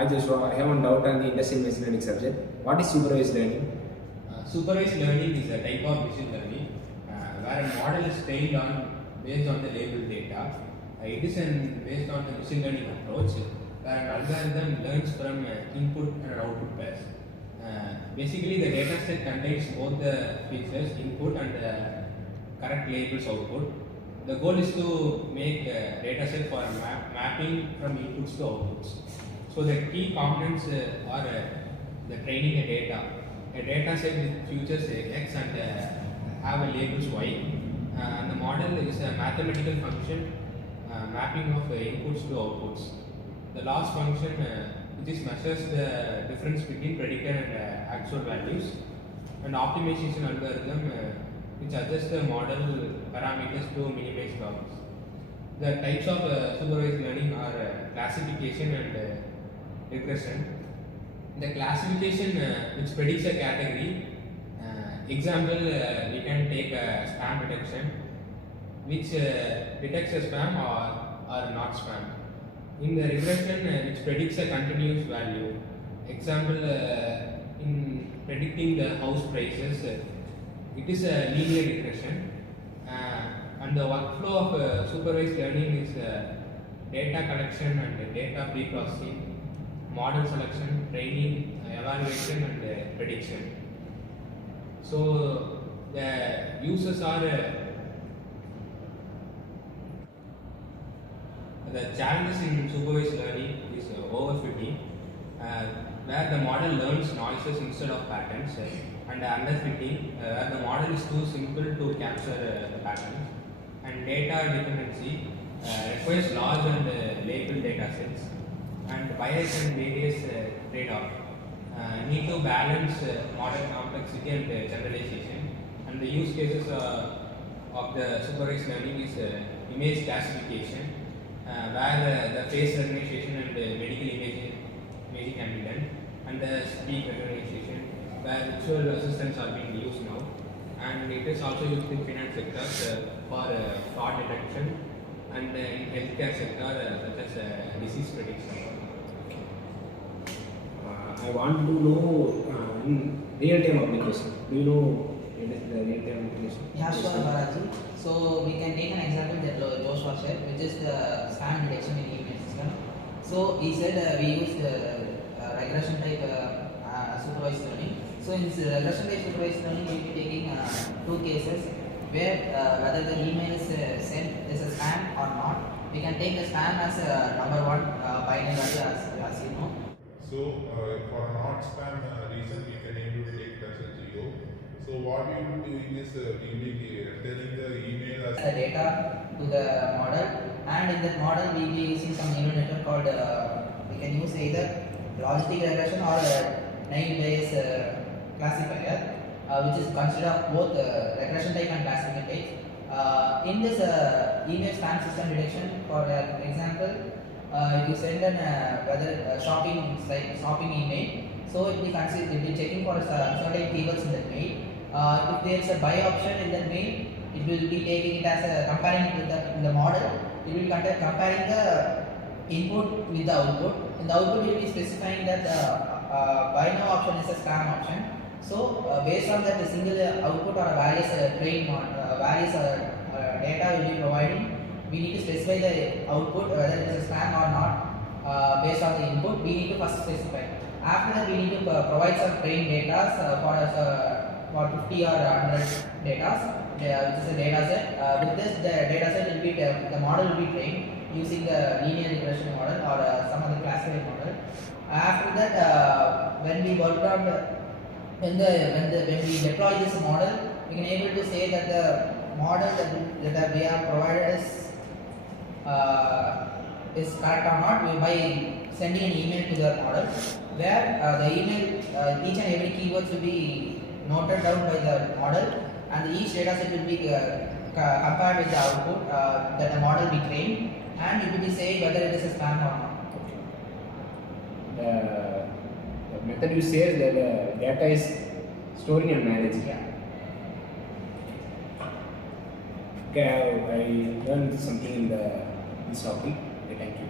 Hi Joshua, I have one doubt on the industrial machine learning subject. What is supervised learning? Supervised learning is a type of machine learning where a model is trained on based on the labeled data. It is based on the machine learning approach where an algorithm learns from input and output pairs. Basically, the data set contains both the features input and correct labels output. The goal is to make a data set for mapping from inputs to outputs. So the key components are the training a data. A data set with features X and have a labels Y. And the model is a mathematical function mapping of inputs to outputs. The loss function which measures the difference between predicted and actual values. And optimization algorithm which adjusts the model parameters to minimize losses. The types of supervised learning are classification and regression. The classification which predicts a category, example we can take spam detection which detects a spam or not spam. In the regression which predicts a continuous value, example in predicting the house prices, it is a linear regression. And the workflow of supervised learning is data collection and data pre-processing, model selection, training, evaluation and prediction. So the uses are the challenges in supervised learning is overfitting, where the model learns noises instead of patterns, and underfitting, where the model is too simple to capture the patterns, and data dependency requires large and labeled data sets, and bias and various trade-off. Need to balance model complexity and generalization. And the use cases of the supervised learning is image classification, where the face recognition and medical imaging can be done, and the speech recognition, where virtual assistants are being used now, and it is also used in finance sector for fraud detection, and in healthcare sector such as disease prediction. I want to know in real-time application. Do you know the real-time application? Yeah, sure, Balaji. So we can take an example that Joshua said, which is the spam detection in email system. So he said we use regression type supervised learning. So in regression type supervised learning, we will be taking two cases where whether the email is sent is a spam or not. We can take the spam as number one binary value as you know. So for a not spam reason, we can able to take that as 0. So what we will be doing is we will be telling the email as the data to the model, and in that model we will be using some neural network called we can use either logistic regression or naive Bayes classifier, which is considered of both regression type and classification type. In this email spam system detection, for example, if you send an whether shopping email, so it will be checking for certain keywords in that mail. If there is a buy option in that mail, it will be taking it as a comparing it with the model. It will comparing the input with the output. In the output, it will be specifying that buy now option is a spam option. So based on that, the single output or various various data will be providing. We need to specify the output whether it is a spam or not based on the input. We need to first specify. After that, we need to provide some trained data for 50 or 100 data, which is a data set. With this data set, will be the model will be trained using the linear regression model or some other classified model. After that, when we worked on when we deploy this model, we can able to say that the model that we have provided is correct or not by sending an email to the model, where the email each and every keyword will be noted down by the model, and each data set will be compared with the output that the model be trained, and it will be saying whether it is a spam or not. The method you say is that the data is storing and managing. Yeah. Okay, I learned something in this topic. Okay, thank you.